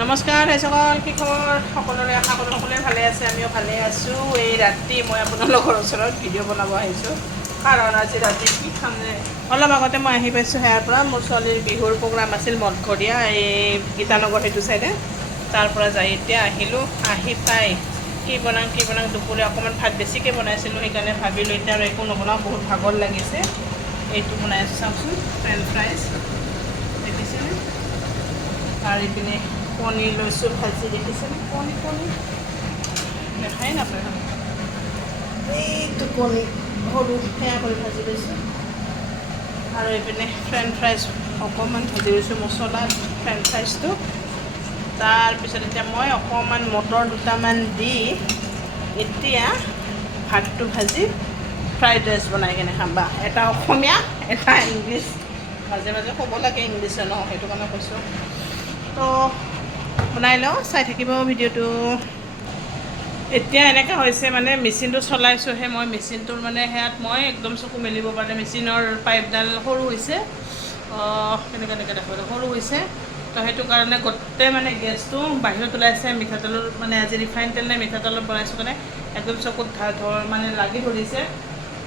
নমস্কাৰ সকল কি খবৰ সকলোৰে আশা কৰোঁ সকলোৱে ভালে আছে আমিও ভালে আছোঁ এই ৰাতি মই আপোনালোকৰ ওচৰত ভিডিঅ' বনাব আহিছোঁ কাৰণ আজি ৰাতি কি খাম অলপ আগতে মই আহি পাইছোঁ সেয়াৰ পৰা মোৰ ছোৱালীৰ বিহুৰ প্ৰগ্ৰাম আছিল মঠঘৰীয়া এই গীতানগৰ সেইটো চাইডে তাৰ পৰা যাই এতিয়া আহিলোঁ আহি পাই কি বনাম দুপৰীয়া অকণমান ভাত বেছিকৈ বনাইছিলোঁ সেইকাৰণে ভাবিলোঁ এতিয়া আৰু একো নবনাওঁ বহুত ভাগৰ লাগিছে এইটো বনাই আছোঁ চাওকচোন ফ্ৰেঞ্চ ফ্ৰাইজ দেখিছেনে আৰু ইপিনে কণী লৈছোঁ ভাজি দেখিছেনে কণী দেখাই নাপায় এইটো কণী সৰু সেয়া কৰি ভাজি লৈছোঁ আৰু এইপিনে ফ্ৰেঞ্চ ফ্ৰাইজ অকণমান ভাজি লৈছোঁ মছলা ফ্ৰেঞ্চ ফ্ৰাইজটো তাৰপিছত এতিয়া মই অকণমান মটৰ দুটামান দি এতিয়া ভাতটো ভাজি ফ্ৰাইড ৰাইচ বনাই কিনে খাম বা এটা অসমীয়া এটা ইংলিছ মাজে মাজে ক'ব লাগে ইংলিছে ন সেইটো কাৰণে কৈছোঁ তো বনাই লওঁ চাই থাকিব ভিডিঅ'টো এতিয়া এনেকৈ হৈছে মানে মেচিনটো চলাইছোঁহে মই মেচিনটোৰ মানে সেয়াত মই একদম চকু মেলিব পাৰে মেচিনৰ পাইপডাল সৰু হৈছে কেনেকৈ দেখুৱাই সৰু হৈছে তো সেইটো কাৰণে গোটেই মানে গেছটো বাহিৰত ওলাইছে মিঠাতেলৰ মানে আজি ৰিফাইন তেল নাই মিঠাতেলত বনাইছোঁ কাৰণে একদম চকুত মানে লাগি ধৰিছে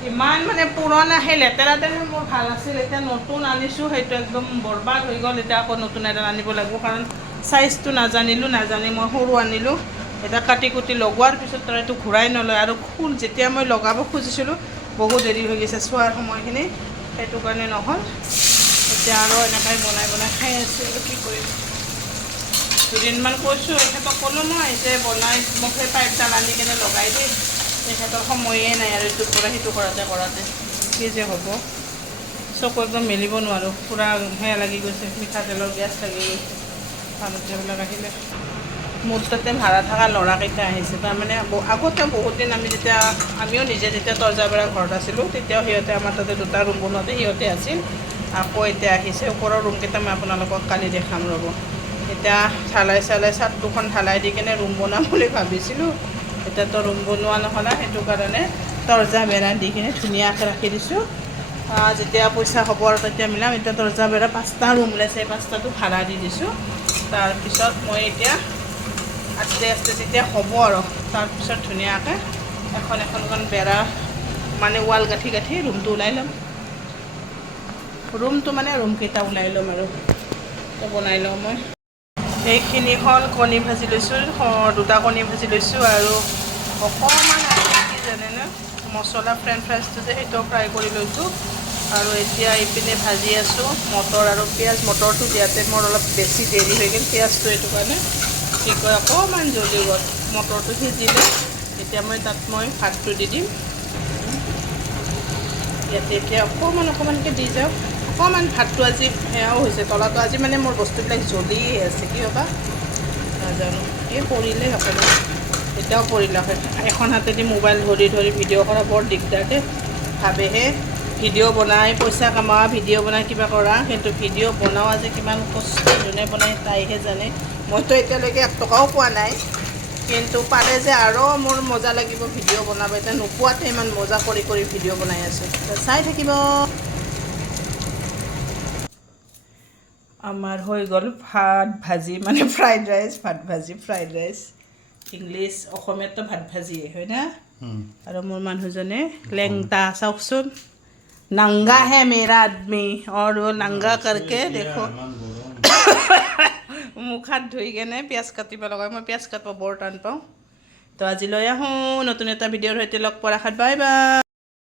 ইমান মানে পুৰণা সেই লেতেৰা তেল মোৰ ভাল আছিল এতিয়া নতুন আনিছোঁ সেইটো একদম বৰবাদ হৈ গ'ল এতিয়া আকৌ নতুন এডাল আনিব লাগিব কাৰণ চাইজটো নাজানি মই সৰু আনিলোঁ এতিয়া কাটি কুটি লগোৱাৰ পিছত তাৰ এইটো ঘূৰাই নলয় আৰু যেতিয়া মই লগাব খুজিছিলোঁ বহুত দেৰি হৈ গৈছে চোৱাৰ সময়খিনি সেইটো কাৰণে নহ'ল এতিয়া আৰু এনেকৈ বনাই খাই আছোঁ আৰু কি কৰিম দুদিনমান কৈছোঁ এখেতক ক'লোঁ মই যে বনাই মোক সেই পাইপডাল আনি কিনে লগাই দিম তেখেতৰ সময়েই নাই আৰু ইটোৰ পৰা সিটো কৰাতে কি যে হ'ব চকু একদম মেলিব নোৱাৰোঁ পূৰা সেয়া লাগি গৈছে মিঠাতেলৰ গেছ লাগি গৈছে পানীবিলাক আহিলে মোৰ তাতে ভাড়া থকা ল'ৰাকেইটা আহিছে তাৰমানে আগতে বহুত দিন আমিও নিজে যেতিয়া তৰ্জাবেৰা ঘৰত আছিলোঁ তেতিয়াও সিহঁতে আমাৰ তাতে দুটা ৰুম বনোৱাতে সিহঁতে আছিল আকৌ এতিয়া আহিছে ওপৰৰ ৰুমকেইটা মই আপোনালোকক কালি দেখাম ৰ'ব এতিয়া ঢালাই চাট দুখন ঢালাই দি কিনে ৰুম বনাম বুলি ভাবিছিলোঁ এতিয়াতো ৰুম বনোৱা নহ'লে সেইটো কাৰণে তৰ্জা বেৰা দি কিনে ধুনীয়াকৈ ৰাখি দিছোঁ যেতিয়া পইচা হ'ব আৰু তেতিয়া মিলাম এতিয়া তৰ্জা বেৰা 5টা ৰুম ওলাইছে 5টাটো ভাড়া দি দিছোঁ তাৰপিছত মই এতিয়া আস্তে যেতিয়া হ'ব আৰু তাৰপিছত ধুনীয়াকৈ এখন বেৰা মানে ৱাল গাঁঠি ৰুমটো ওলাই ল'ম ৰুমকেইটা ওলাই ল'ম আৰু তো বনাই লওঁ মই এইখিনি হ'ল কণী ভাজি লৈছোঁ 2টা কণী ভাজি লৈছোঁ আৰু অকণমান কি জানেনে মছলা ফ্ৰেঞ্চ ফ্ৰাইজটো যে সেইটো ফ্ৰাই কৰি লৈছোঁ আৰু এতিয়া এইপিনে ভাজি আছোঁ মটৰ আৰু পিঁয়াজ মটৰটো দিয়াতে মোৰ অলপ বেছি দেৰি হৈ গ'ল পিঁয়াজটো এইটো কাৰণে কি কয় অকণমান জ্বলি গ'ল মটৰটো সিজিলে এতিয়া তাত মই ভাতটো দি দিম ইয়াতে এতিয়া অকণমানকৈ দি যাওঁ অকণমান ভাতটো আজি সেয়াও হৈছে তলাটো আজি মানে মোৰ বস্তুবিলাক জ্বলিয়ে আছে কি হ'বা নাজানো এই পৰিলে সকলো এতিয়াও পৰিলে এখন হাতেদি মোবাইল ধৰি ভিডিঅ' কৰা বৰ দিগদাৰ ভাবেহে ভিডিঅ' বনাই পইচা কামোৱা ভিডিঅ' বনাই কিবা কৰা কিন্তু ভিডিঅ' বনাওঁ আজি কিমান কষ্ট যোনে বনাই তাইহে জানে মইতো এতিয়ালৈকে 1 টকাও পোৱা নাই কিন্তু পালে যে আৰু মোৰ মজা লাগিব ভিডিঅ' বনাব এতিয়া নোপোৱাতে ইমান মজা কৰি ভিডিঅ' বনাই আছোঁ চাই থাকিব আমাৰ হৈ গ'ল ভাত ভাজি মানে ফ্ৰাইড ৰাইচ ভাত ভাজি ফ্ৰাইড ৰাইচ ইংলিছ অসমীয়াততো ভাত ভাজিয়ে হয় না আৰু মোৰ মানুহজনে লেংটা চাওকচোন नंगा है मेरा आदमी और वो नंगा करके देखो মুখ হাত ধুই কেনে পিঁয়াজ কাটিব লগা মই পিঁয়াজ কাটিব বৰ টান পাওঁ তো আজিলৈ আহোঁ নতুন এটা ভিডিঅ'ৰ সৈতে লগ পোৱাৰ আশাত বাই বাই